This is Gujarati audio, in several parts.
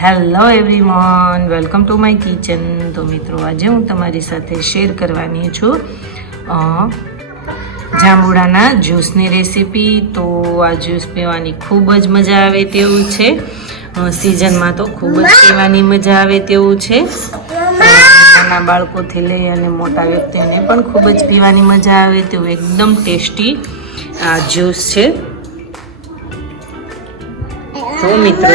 Hello everyone welcome to my kitchen તો મિત્રો, આજે હું તમારી સાથે શેર કરવાની છું જાંબુડાના જ્યુસની રેસીપી તો આ જ્યુસ પીવાની ખૂબ જ મજા આવે તેવું છે. સિઝનમાં તો ખૂબ જ પીવાની મજા આવે તેવું છે. નાના બાળકોથી લઈ અને મોટા વ્યક્તિને પણ ખૂબ જ પીવાની મજા આવે તેવું એકદમ ટેસ્ટી આ જ્યુસ છે. તો મિત્રો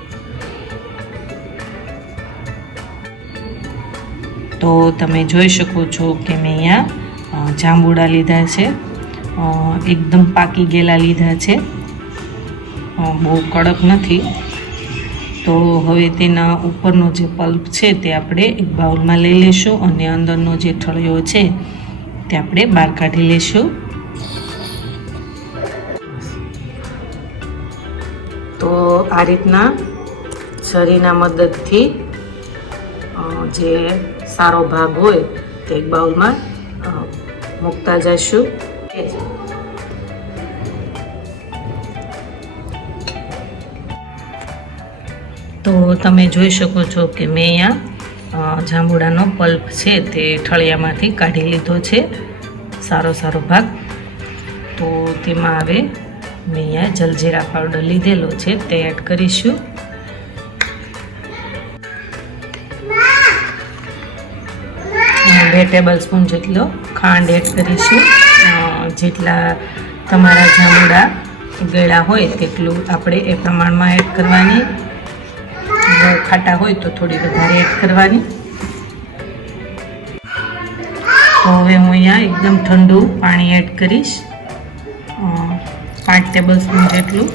તો તમે જોઈ શકો છો કે મેં અહીંયા જાંબુડા લીધા છે. એકદમ પાકી ગયેલા લીધા છે. બહુ કડક નથી. તો હવે તેના ઉપરનો જે પલ્પ છે તે આપણે એક બાઉલમાં લઈ લેશું અને અંદરનો જે ઠળિયો છે તે આપણે બહાર કાઢી લેશું. તો આ રીતના છરીના મદદથી જે સારો ભાગ હોય તે એક બાઉલમાં મૂકતા જઈશું તો તમે જોઈ શકો છો કે મેં અહીંયા જાંબુડાનો પલ્પ છે તે ઠળિયામાંથી કાઢી લીધો છે. સારો સારો ભાગ. તો તેમાં હવે મેં અહીંયા જલજીરા પાવડર લીધેલો છે, તે એડ કરીશું. બે ટેબલ સ્પૂન જેટલો ખાંડ એડ કરીશું. જેટલા તમારા જાંબુડા ગળા હોય તેટલું આપણે એ પ્રમાણમાં એડ કરવાની. ખાટા હોય તો થોડી વધારે એડ કરવાની. તો હવે હું અહીંયા એકદમ ઠંડુ પાણી એડ કરીશ. પાંચ ટેબલ સ્પૂન જેટલું.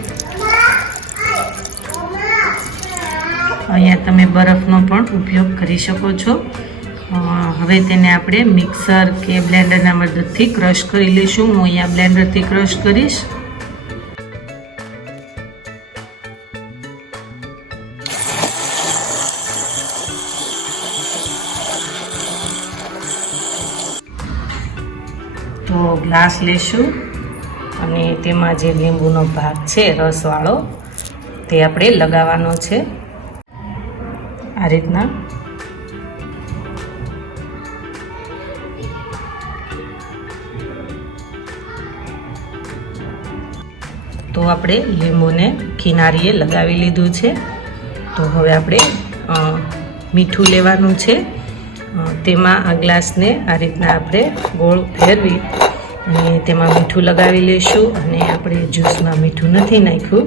અહીંયા તમે બરફનો પણ ઉપયોગ કરી શકો છો. હવે તેને આપણે મિક્સર કે બ્લેન્ડરના મદદથી ક્રશ કરી લઈશું. હું અહીંયા બ્લેન્ડરથી ક્રશ કરીશ. તો ગ્લાસ લેશું અને તેમાં જે લીંબુનો ભાગ છે, રસવાળો, તે આપણે લગાવવાનો છે. આ રીતના તો આપણે લીંબુને કિનારીએ લગાવી લીધું છે. તો હવે આપણે મીઠું લેવાનું છે. તેમાં આ ગ્લાસને આ રીતના આપણે ગોળ ફેરવી અને તેમાં મીઠું લગાવી લઈશું અને આપણે જ્યુસમાં મીઠું નથી નાખ્યું.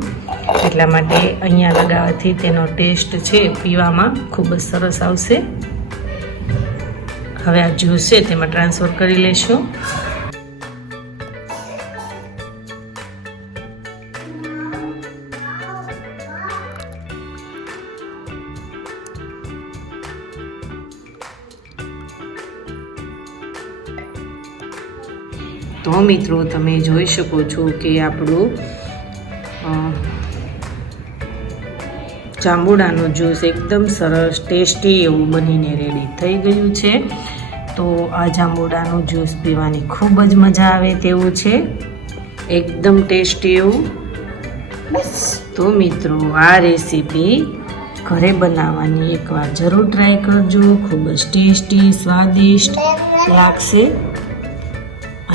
એટલા માટે અહીંયા લગાવવાથી તેનો ટેસ્ટ છે પીવામાં ખૂબ જ સરસ આવશે. હવે આ જ્યુસ છે તેમાં ટ્રાન્સફર કરી લઈશું. તો મિત્રો, તમે જોઈ શકો છો કે આપણું જાંબુડાનું જ્યુસ એકદમ સરસ, ટેસ્ટી એવું બનીને રેડી થઈ ગયું છે. તો આ જાંબુડાનું જ્યુસ પીવાની ખૂબ જ મજા આવે તેવું છે. એકદમ ટેસ્ટી એવું. તો મિત્રો, આ રેસીપી ઘરે બનાવવાની એકવાર જરૂર ટ્રાય કરજો. ખૂબ જ ટેસ્ટી, સ્વાદિષ્ટ લાગશે.